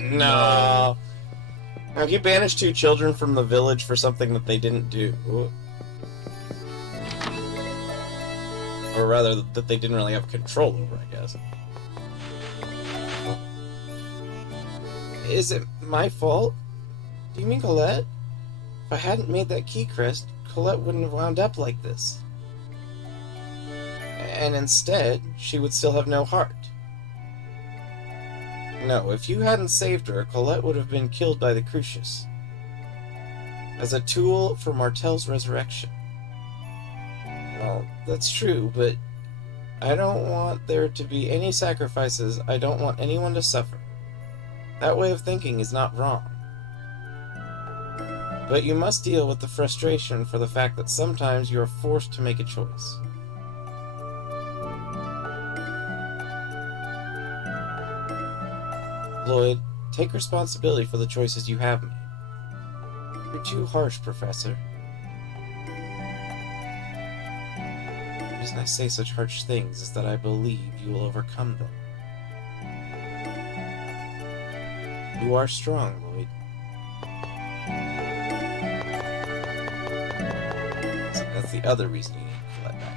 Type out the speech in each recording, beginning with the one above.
No. Now, he banished 2 children from the village for something that they didn't do. Or rather, that they didn't really have control over, I guess. Is it my fault? Do you mean Colette? If I hadn't made that key crest, Colette wouldn't have wound up like this. And instead, she would still have no heart. No, if you hadn't saved her, Colette would have been killed by the Crucius. As a tool for Martel's resurrection. Well, that's true, but I don't want there to be any sacrifices. I don't want anyone to suffer. That way of thinking is not wrong. But you must deal with the frustration for the fact that sometimes you are forced to make a choice. Lloyd, take responsibility for the choices you have made. You're too harsh, Professor. The reason I say such harsh things is that I believe you will overcome them. You are strong, Lloyd. So that's the other reason you need Colette back.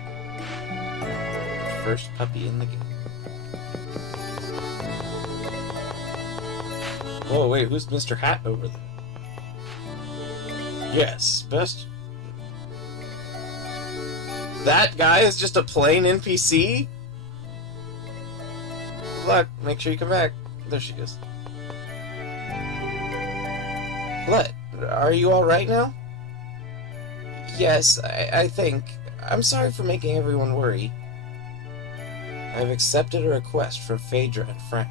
The first puppy in the game. Oh, wait, who's Mr. Hat over there? Yes, best... That guy is just a plain NPC? Good luck, make sure you come back. There she is. What? Are you alright now? Yes, I think. I'm sorry for making everyone worry. I've accepted a request from Phaedra and Frank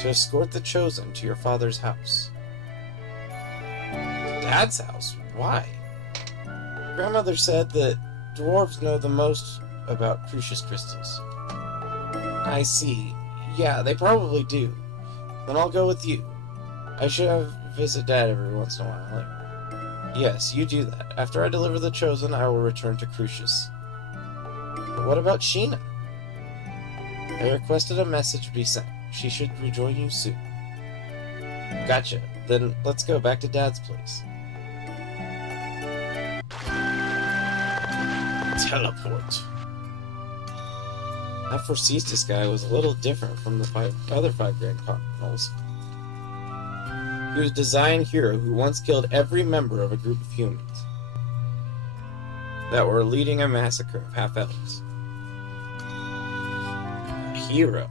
to escort the Chosen to your father's house. Dad's house? Why? Grandmother said that dwarves know the most about Crucius crystals. I see. Yeah, they probably do. Then I'll go with you. I should have visit Dad every once in a while. Yes, you do that. After I deliver the Chosen, I will return to Crucius. But what about Sheena? I requested a message be sent. She should rejoin you soon. Gotcha. Then let's go back to Dad's place. Teleport. That Forcestus guy was a little different from the other 5 Grand Cardinals. He was a design hero who once killed every member of a group of humans that were leading a massacre of half-elves. A hero.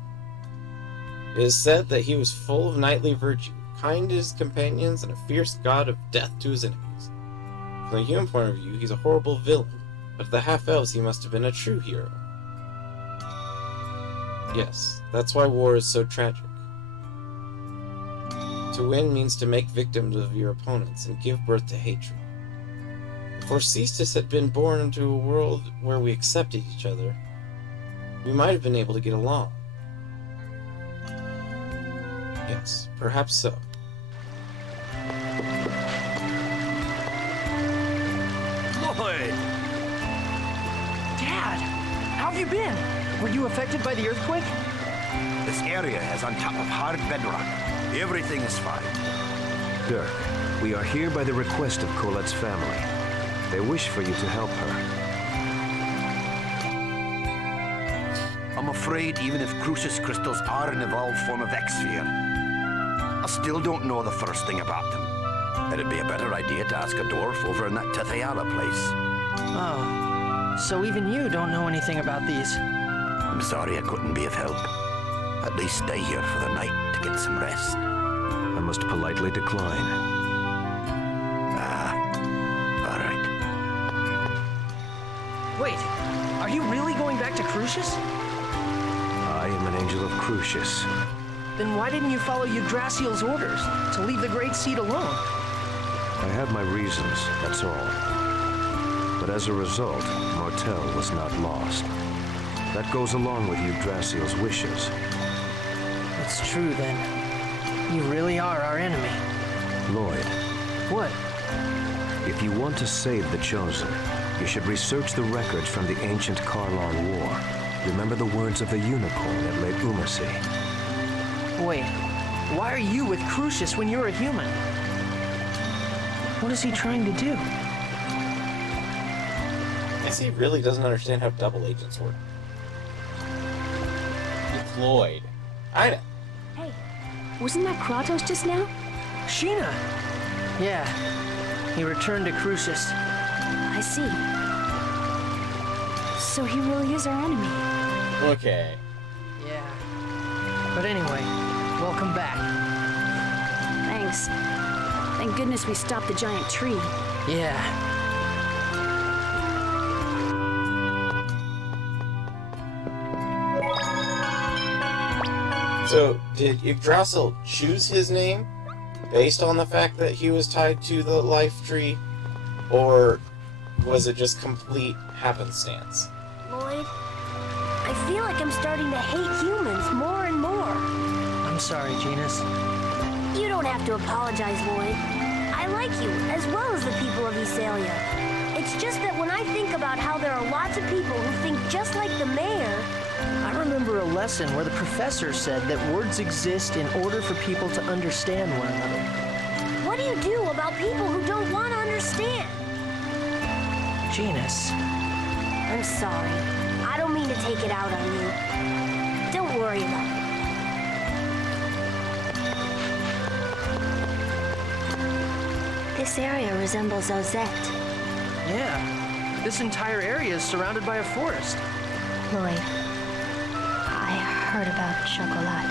It is said that he was full of knightly virtue, kind to his companions, and a fierce god of death to his enemies. From the human point of view, he's a horrible villain, but to the half-elves he must have been a true hero. Yes, that's why war is so tragic. To win means to make victims of your opponents and give birth to hatred. If Forcestus had been born into a world where we accepted each other, we might have been able to get along. Yes, perhaps so. Lloyd! Dad! How have you been? Were you affected by the earthquake? This area is on top of hard bedrock. Everything is fine. Dirk, we are here by the request of Colette's family. They wish for you to help her. I'm afraid even if Crucius crystals are an evolved form of X-Sphere, I still don't know the first thing about them. It'd be a better idea to ask a dwarf over in that Tethayala place. Oh, so even you don't know anything about these? I'm sorry I couldn't be of help. At least stay here for the night to get some rest. I must politely decline. All right. Wait, are you really going back to Crucius? I am an angel of Crucius. Then why didn't you follow Yggdrasil's orders to leave the Great Seed alone? I have my reasons, that's all. But as a result, Martel was not lost. That goes along with Yggdrasil's wishes. It's true, then. You really are our enemy. Lloyd. What? If you want to save the Chosen, you should research the records from the ancient Karlan War. Remember the words of the unicorn at Lake Umasi. Wait, Why are you with Crucius when you're a human? What is he trying to do? I guess he really doesn't understand how double agents work. Deployed. I know. Hey, wasn't that Kratos just now? Sheena! Yeah, he returned to Crucius. I see. So he really is our enemy. Okay. Yeah. But anyway, welcome back. Thanks. Thank goodness we stopped the giant tree. Yeah. So, did Yggdrasil choose his name based on the fact that he was tied to the life tree? Or was it just complete happenstance? Lloyd, I feel like I'm starting to hate humans more and more. I'm sorry, Genus. You don't have to apologize, Lloyd. I like you, as well as the people of Esalia. It's just that when I think about how there are lots of people who think just like the mayor... I remember a lesson where the professor said that words exist in order for people to understand one another. What do you do about people who don't want to understand? Genus. I'm sorry. I don't mean to take it out on you. Don't worry about it. This area resembles Ozette. Yeah. This entire area is surrounded by a forest. Lloyd, I heard about Chocolat.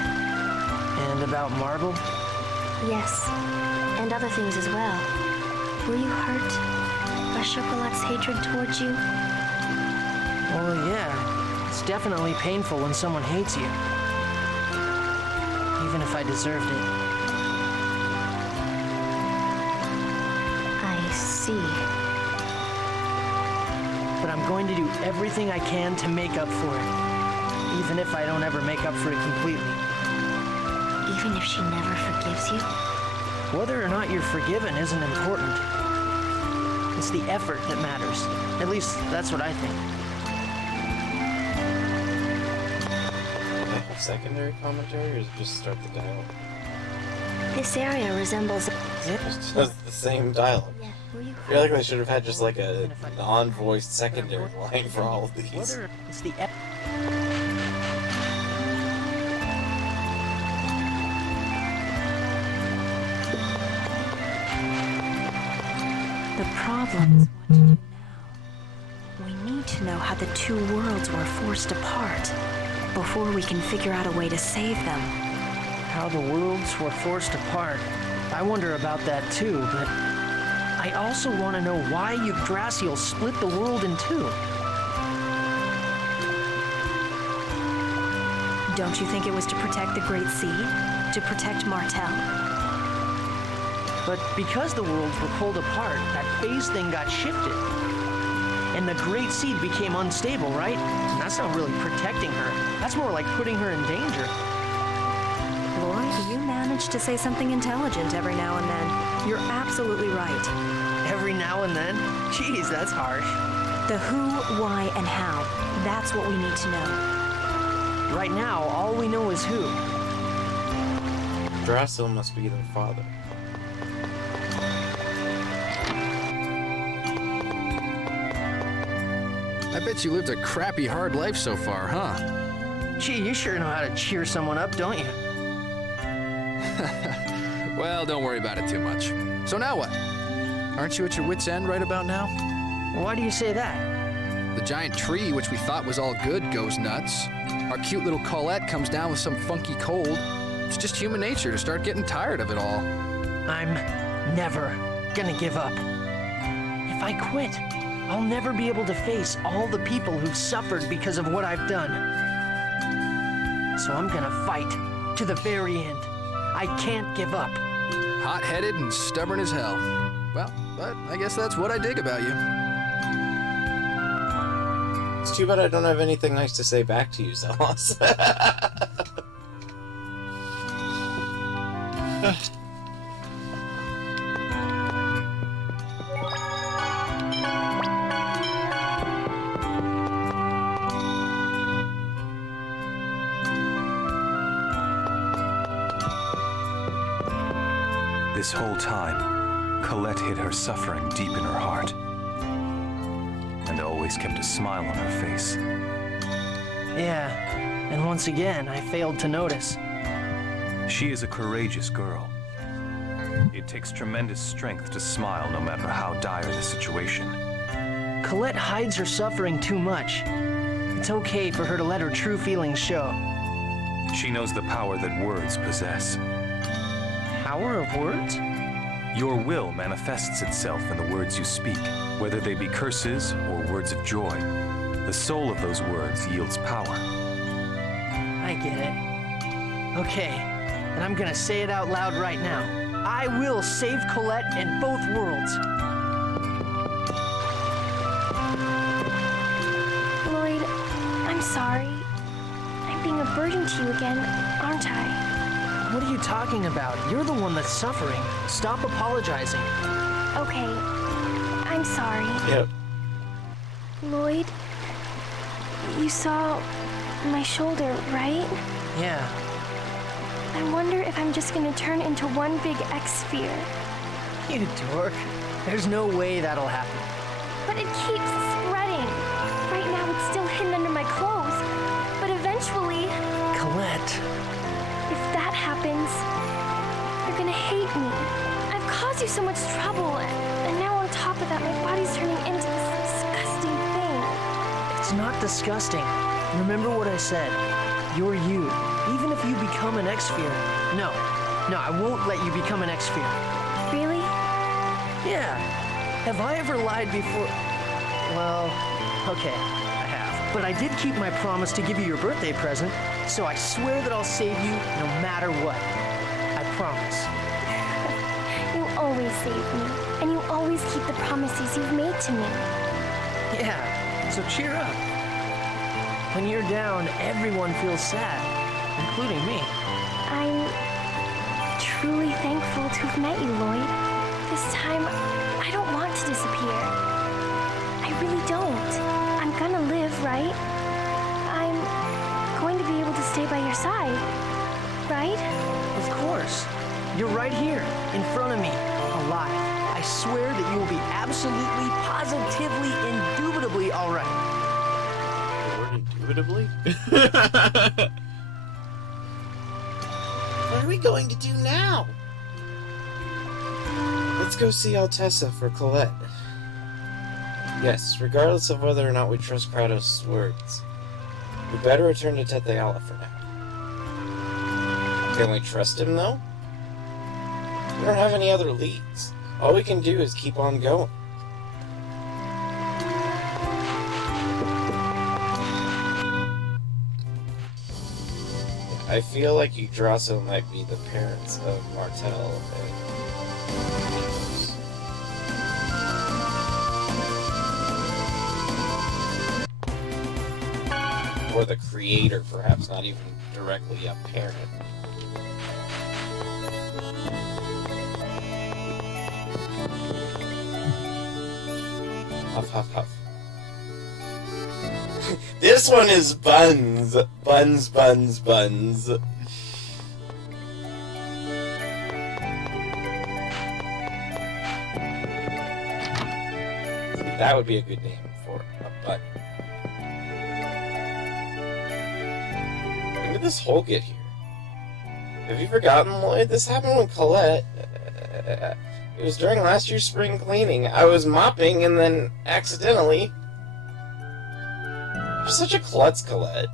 And about marble? Yes, and other things as well. Were you hurt by Chocolat's hatred towards you? Well, yeah. It's definitely painful when someone hates you. Even if I deserved it. I see. But I'm going to do everything I can to make up for it. Even if I don't ever make up for it completely. Even if she never forgives you? Whether or not you're forgiven isn't important. It's the effort that matters. At least, that's what I think. I have secondary commentary, or is it just start the dialogue? This area resembles... Just does the same dialogue. Yeah, were you I feel like they should have had just like a non-voiced secondary line for all of these. Whether it's the The problem is what to do now. We need to know how the two worlds were forced apart before we can figure out a way to save them. how the worlds were forced apart. I wonder about that too, but I also want to know why Yggdrasil split the world in two. Don't you think it was to protect the Great Sea? To protect Martel? But because the worlds were pulled apart, that phase thing got shifted. And the Great Seed became unstable, right? And that's not really protecting her. That's more like putting her in danger. Lloyd, you manage to say something intelligent every now and then. You're absolutely right. Every now and then? Jeez, that's harsh. The who, why, and how. That's what we need to know. Right now, all we know is who. Yggdrasil must be their father. I bet you lived a crappy, hard life so far, huh? Gee, you sure know how to cheer someone up, don't you? Well, don't worry about it too much. So now what? Aren't you at your wit's end right about now? Why do you say that? The giant tree, which we thought was all good, goes nuts. Our cute little Colette comes down with some funky cold. It's just human nature to start getting tired of it all. I'm never gonna give up. If I quit, I'll never be able to face all the people who've suffered because of what I've done. So I'm gonna fight to the very end. I can't give up. Hot-headed and stubborn as hell. Well, but I guess that's what I dig about you. It's too bad I don't have anything nice to say back to you, Zelos. This whole time, Colette hid her suffering deep in her heart, and always kept a smile on her face. Yeah, and once again, I failed to notice. She is a courageous girl. It takes tremendous strength to smile no matter how dire the situation. Colette hides her suffering too much. It's okay for her to let her true feelings show. She knows the power that words possess. Power of words? Your will manifests itself in the words you speak, whether they be curses or words of joy. The soul of those words yields power. I get it. Okay, and I'm gonna say it out loud right now. I will save Colette and both worlds. Lloyd, I'm sorry. I'm being a burden to you again, aren't I? What are you talking about? You're the one that's suffering. Stop apologizing. Okay, I'm sorry. Yep. Lloyd, you saw my shoulder, right? Yeah. I wonder if I'm just gonna turn into one big X-sphere. You dork. There's no way that'll happen. But it keeps spreading. Right now it's still hidden under my clothes. But eventually, Colette. if that happens, you're gonna hate me. I've caused you so much trouble, and now on top of that, my body's turning into this disgusting thing. It's not disgusting. Remember what I said. You're you. Even if you become an X-sphere. No, I won't let you become an X-sphere. Really? Yeah. Have I ever lied before? Well, okay, I have. But I did keep my promise to give you your birthday present, so I swear that I'll save you no matter what. I promise. You always save me, and you always keep the promises you've made to me. Yeah, so cheer up. When you're down, everyone feels sad, including me. I'm truly thankful to have met you, Lloyd. This time, I don't want to disappear. I really don't. I'm gonna live, right? I'm going to be able to stay by your side, right? Of course. You're right here, in front of me, alive. I swear that you will be absolutely, positively, indubitably all right. Indubitably? What are we going to do now? Let's go see Altessa for Colette. Yes, regardless of whether or not we trust Kratos' words, we better return to Tetheala for now. Can we trust him, though? We don't have any other leads. All we can do is keep on going. I feel like Yggdrasil might be the parents of Martel and Eos. Or the creator, perhaps not even directly a parent. Huff, huff, huff. This one is buns. Buns, buns, buns. That would be a good name for a bun. When did this hole get here? Have you forgotten, Lloyd? This happened with Colette. It was during last year's spring cleaning. I was mopping and then accidentally... You're such a klutz, Colette.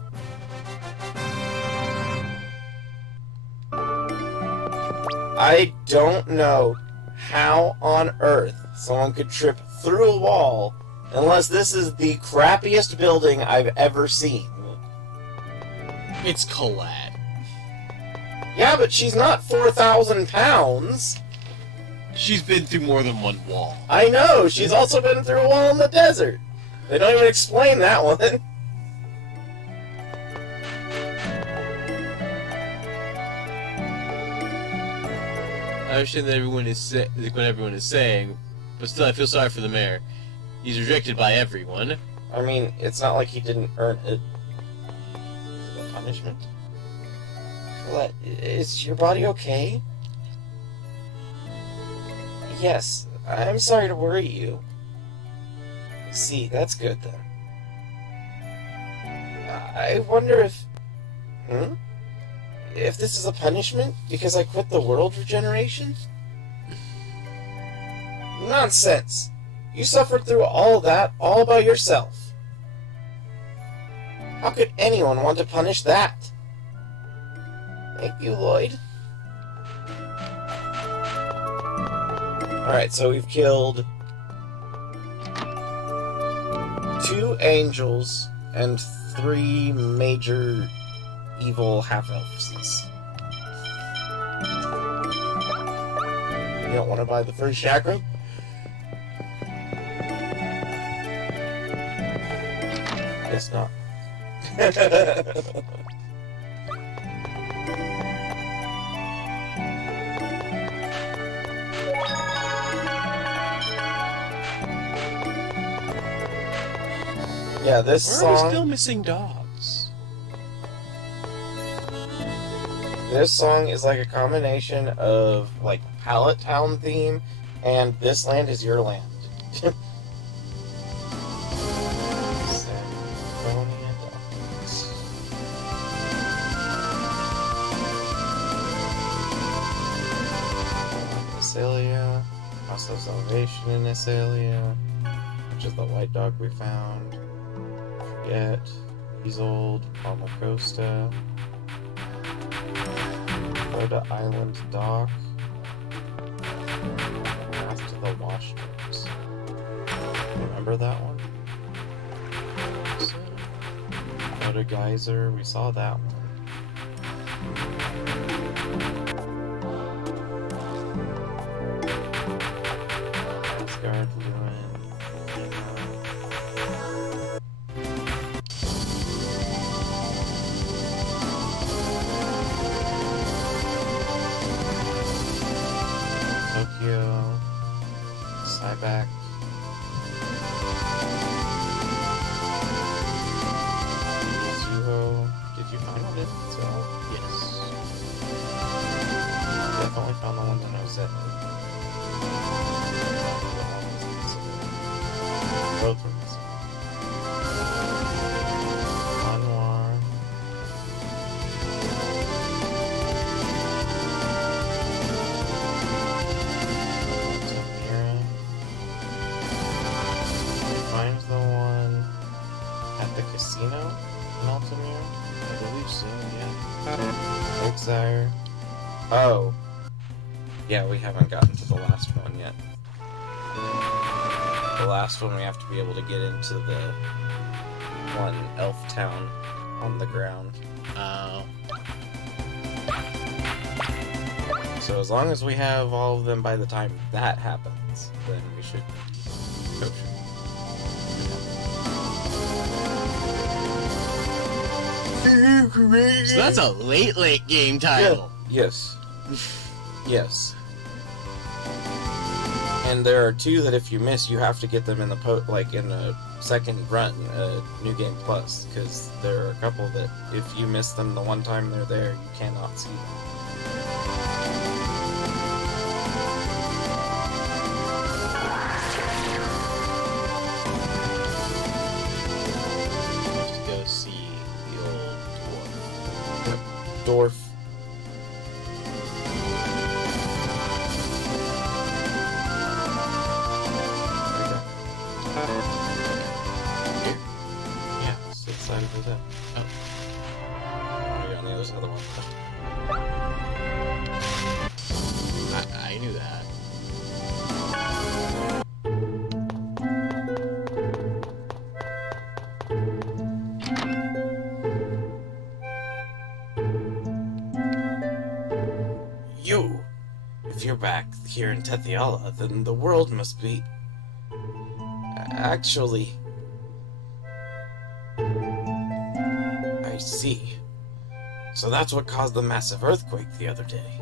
I don't know how on earth someone could trip through a wall unless this is the crappiest building I've ever seen. It's Colette. Yeah, but she's not 4,000 pounds. She's been through more than one wall. I know, she's also been through a wall in the desert. They don't even explain that one. I understand that everyone is what everyone is saying, but still I feel sorry for the mayor. He's rejected by everyone. I mean, it's not like he didn't earn it. Is it a punishment? Colette, is your body okay? Yes, I'm sorry to worry you. See, that's good then. I wonder if... If this is a punishment because I quit the world regeneration? Nonsense! You suffered through all that all by yourself. How could anyone want to punish that? Thank you, Lloyd. Alright, so we've killed 2 angels and 3 major evil half-elves. You don't want to buy the first chakra? Guess not. Yeah, this Why song... are we still missing dogs? This song is like a combination of, like, Pallet Town theme and This Land Is Your Land. Symphonia dogs. Acelia. House of Salvation in Acelia. Which is the white dog we found. Forget. Isolde. Palma Costa. Rhoda Island Dock. Path to the Washrooms. Remember that one? So, Rhoda Geyser, we saw that one. Asgard Ruin. Tokyo, Cyback, Zuho. Did you find it? So, Yes. definitely found the one that I said. Both were missing. Anwar. Samira. Find the one at the casino in Altamira. I believe so, yeah. Exire. Oh. Yeah, we haven't gotten to the last one yet. The last one we have to be able to get into the one elf town on the ground. Oh. So as long as we have all of them by the time that happens, then we should go. So that's a late game title. Yes. Yes. And there are 2 that if you miss, you have to get them in the in a second run, New Game Plus, because there are a couple that if you miss them the one time they're there, you cannot see them. Let's go see the old Dwarf. Yeah, so it's time for that. Oh. Oh, yeah, on the other side of the wall. I knew that. You! If you're back here in Tethiala, then the world must be... Actually... I see. So that's what caused the massive earthquake the other day.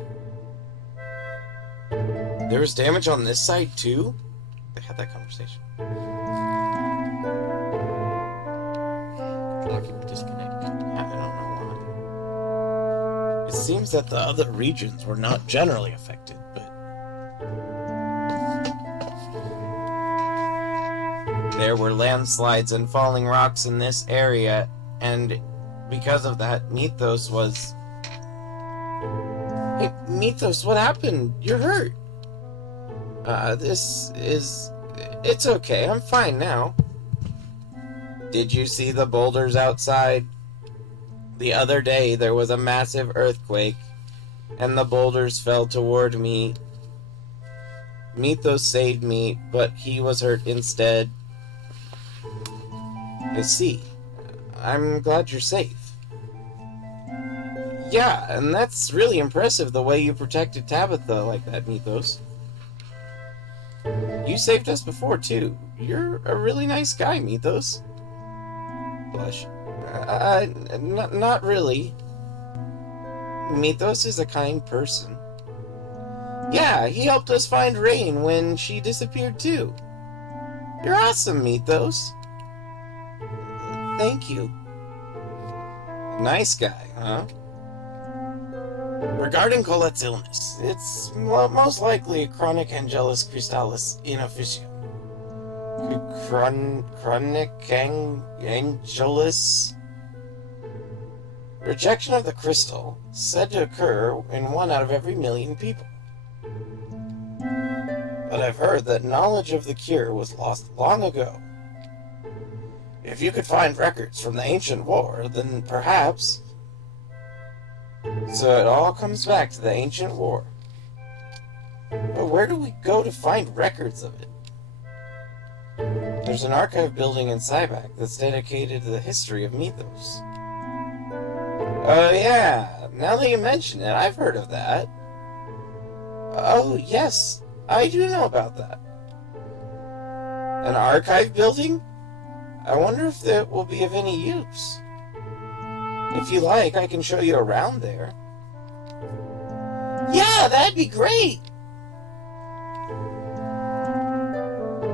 There was damage on this side, too? They had that conversation. Talking disconnected. I don't know why. It seems that the other regions were not generally affected, but... There were landslides and falling rocks in this area, and because of that, Mythos was... Hey, Mythos, what happened? You're hurt. It's okay, I'm fine now. Did you see the boulders outside? The other day, there was a massive earthquake, and the boulders fell toward me. Mythos saved me, but he was hurt instead. I see. I'm glad you're safe. Yeah, and that's really impressive the way you protected Tabitha like that, Mythos. You saved us before, too. You're a really nice guy, Mythos. Blush. Not really. Mythos is a kind person. Yeah, he helped us find Rain when she disappeared, too. You're awesome, Mythos. Thank you. Nice guy, huh? Regarding Colette's illness, it's most likely chronic Angelus Crystallis inofficium. Chronic Angelus... Rejection of the crystal, said to occur in 1 out of every 1,000,000 people. But I've heard that knowledge of the cure was lost long ago. If you could find records from the ancient war, then perhaps... So it all comes back to the ancient war. But where do we go to find records of it? There's an archive building in Cybac that's dedicated to the history of Mythos. Oh yeah, now that you mention it, I've heard of that. Oh yes, I do know about that. An archive building? I wonder if that will be of any use. If you like, I can show you around there. Yeah, that'd be great!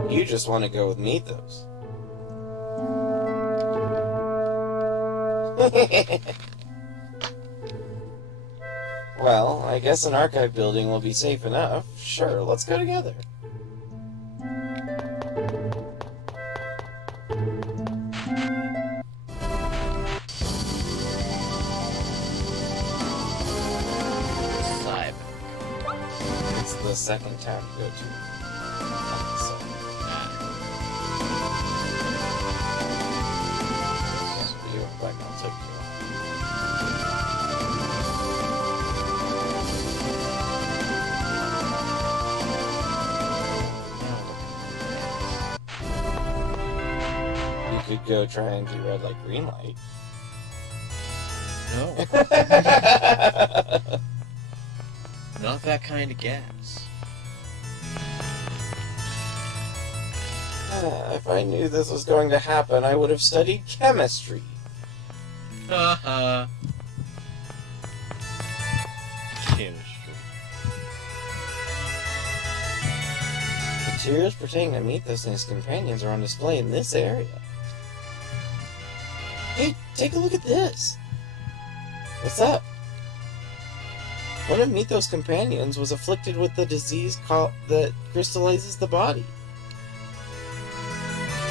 You just want to go with Mythos. Well, I guess an archive building will be safe enough. Sure, let's go together. It's the second town to go to. You and Black Mountain Tokyo. You could go try and do red light, green light. No. Not that kind of gas. If I knew this was going to happen, I would have studied chemistry. Haha. Chemistry. Materials pertaining to Mythos and his companions are on display in this area. Hey, take a look at this. What's up? One of Mythos' companions was afflicted with the disease that crystallizes the body.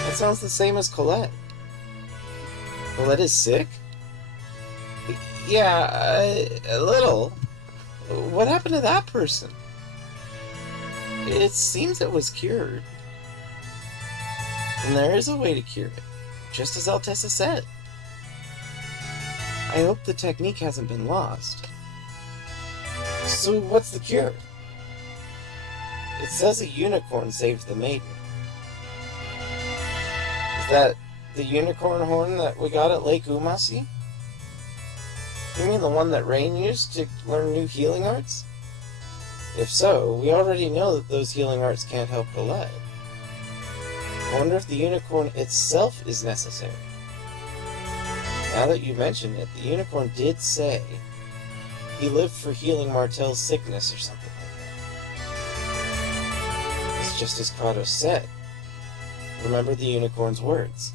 That sounds the same as Colette. Colette is sick? Yeah, a little. What happened to that person? It seems it was cured. And there is a way to cure it, just as Altessa said. I hope the technique hasn't been lost. So what's the cure? It says a unicorn saved the maiden. Is that the unicorn horn that we got at Lake Umasi? You mean the one that Rain used to learn new healing arts? If so, we already know that those healing arts can't help Colette. I wonder if the unicorn itself is necessary. Now that you mention it, the unicorn did say he lived for healing Martel's sickness or something like that. It's just as Kratos said. Remember the unicorn's words.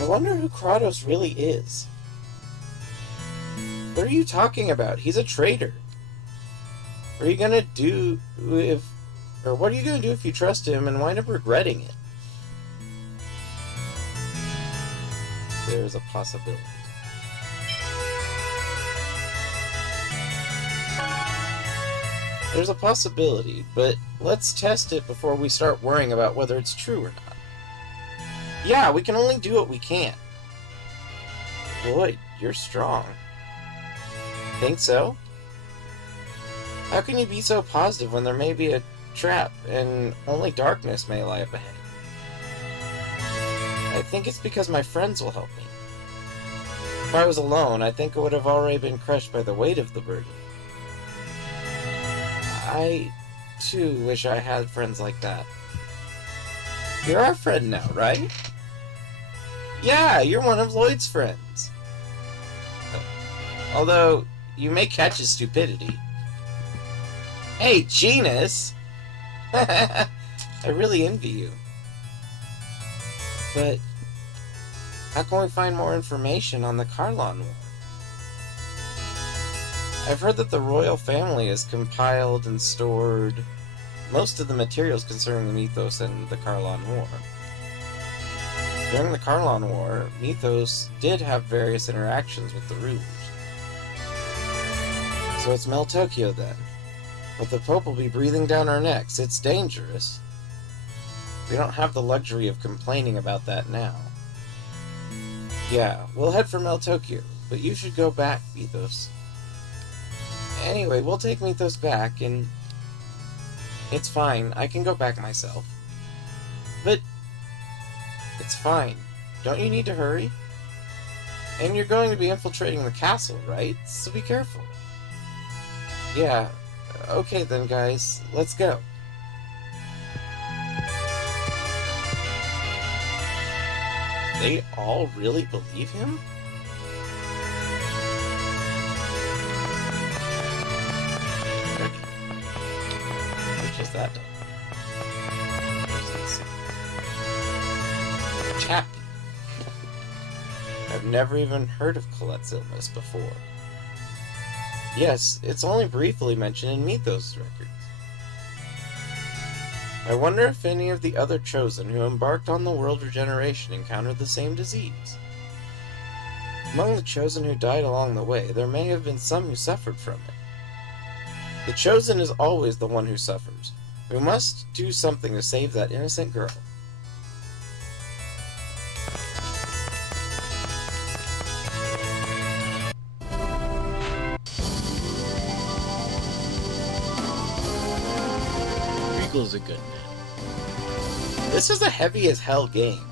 I wonder who Kratos really is. What are you talking about? He's a traitor. What are you gonna do if you trust him and wind up regretting it? there's a possibility. There's a possibility, but let's test it before we start worrying about whether it's true or not. Yeah, we can only do what we can. Lloyd, you're strong. Think so? How can you be so positive when there may be a trap and only darkness may lie up ahead? I think it's because my friends will help me. If I was alone, I think I would have already been crushed by the weight of the burden. I, too, wish I had friends like that. You're our friend now, right? Yeah, you're one of Lloyd's friends. Although, you may catch his stupidity. Hey, Genus! I really envy you. But, how can we find more information on the Carlon War? I've heard that the royal family has compiled and stored most of the materials concerning the Mythos and the Carlon War. During the Carlon War, Mythos did have various interactions with the rulers. So it's Meltokio then. But the Pope will be breathing down our necks. It's dangerous. We don't have the luxury of complaining about that now. Yeah, we'll head for Meltokio, but you should go back, Mythos. Anyway, we'll take Mythos back, and it's fine. I can go back myself. But it's fine. Don't you need to hurry? And you're going to be infiltrating the castle, right? So be careful. Yeah. Okay then, guys. Let's go. They all really believe him? Which is that done? Chappie. I've never even heard of Colette's illness before. Yes, it's only briefly mentioned in Mythos records. I wonder if any of the other Chosen who embarked on the world regeneration encountered the same disease. Among the Chosen who died along the way, there may have been some who suffered from it. The Chosen is always the one who suffers. We must do something to save that innocent girl. Is a good man. This is a heavy as hell game.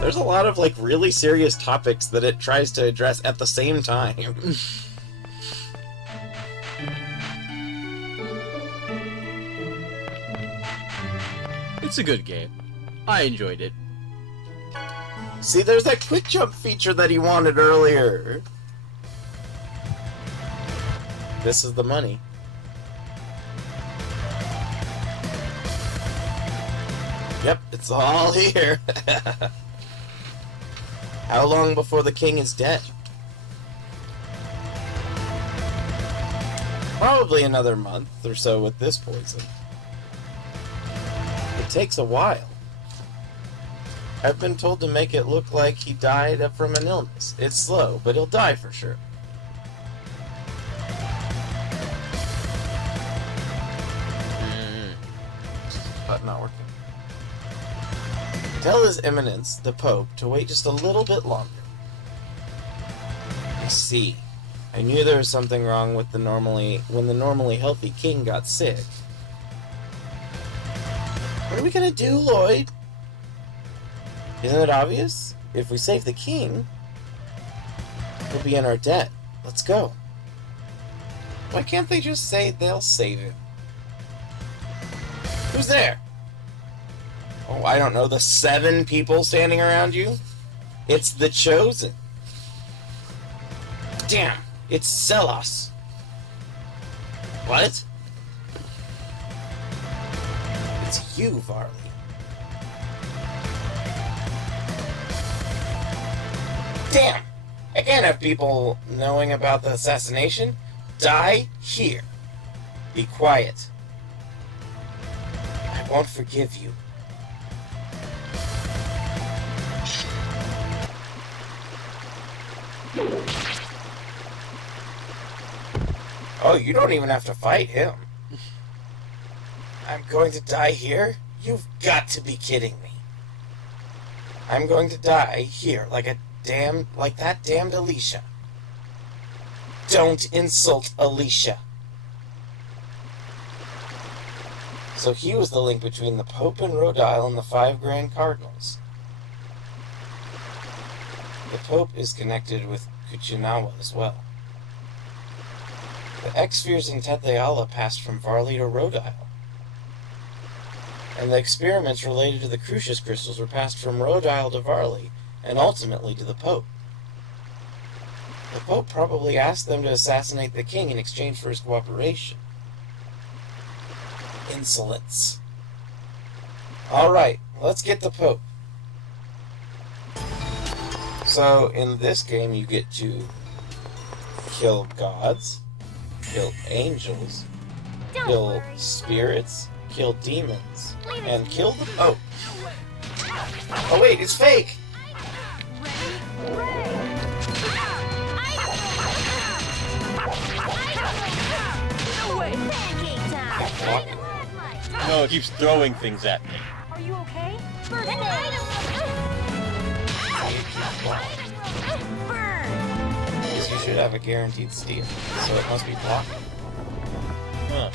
There's a lot of like really serious topics that it tries to address at the same time. It's a good game. I enjoyed it. See, there's that quick jump feature that he wanted earlier. This is the money. Yep, it's all here. How long before the king is dead? Probably another month or so with this poison. It takes a while. I've been told to make it look like he died from an illness. It's slow, but he'll die for sure. But not working. Tell His Eminence, the Pope, to wait just a little bit longer. I see. I knew there was something wrong with when the normally healthy king got sick. What are we gonna do, Lloyd? Isn't it obvious? If we save the king, we'll be in our debt. Let's go. Why can't they just say they'll save him? Who's there? Oh, I don't know, the 7 people standing around you? It's the Chosen. Damn, it's Celos. What? It's you, Varley. Damn! I can't have people knowing about the assassination. Die here. Be quiet. I won't forgive you. Oh, you don't even have to fight him. I'm going to die here? You've got to be kidding me. I'm going to die here like that damned Alicia. Don't insult Alicia. So he was the link between the Pope and Rhode Island and the 5 Grand Cardinals. The Pope is connected with Kuchinawa as well. The X-spheres in Tetheala passed from Varley to Rhode Island. And the experiments related to the Crucius crystals were passed from Rhode Island to Varley, and ultimately to the Pope. The Pope probably asked them to assassinate the king in exchange for his cooperation. Insolence. Alright, let's get the Pope. So, in this game, you get to kill gods, kill angels, kill spirits, kill demons, and kill the Pope. Oh wait, it's fake! No, it keeps throwing things at me. Are you okay? Because you should have a guaranteed steal, so it must be blocking. Huh.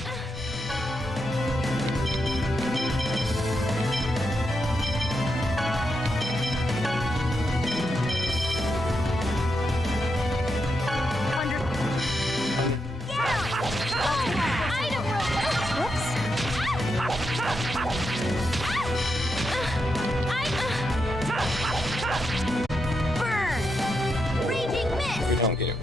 If we don't get it,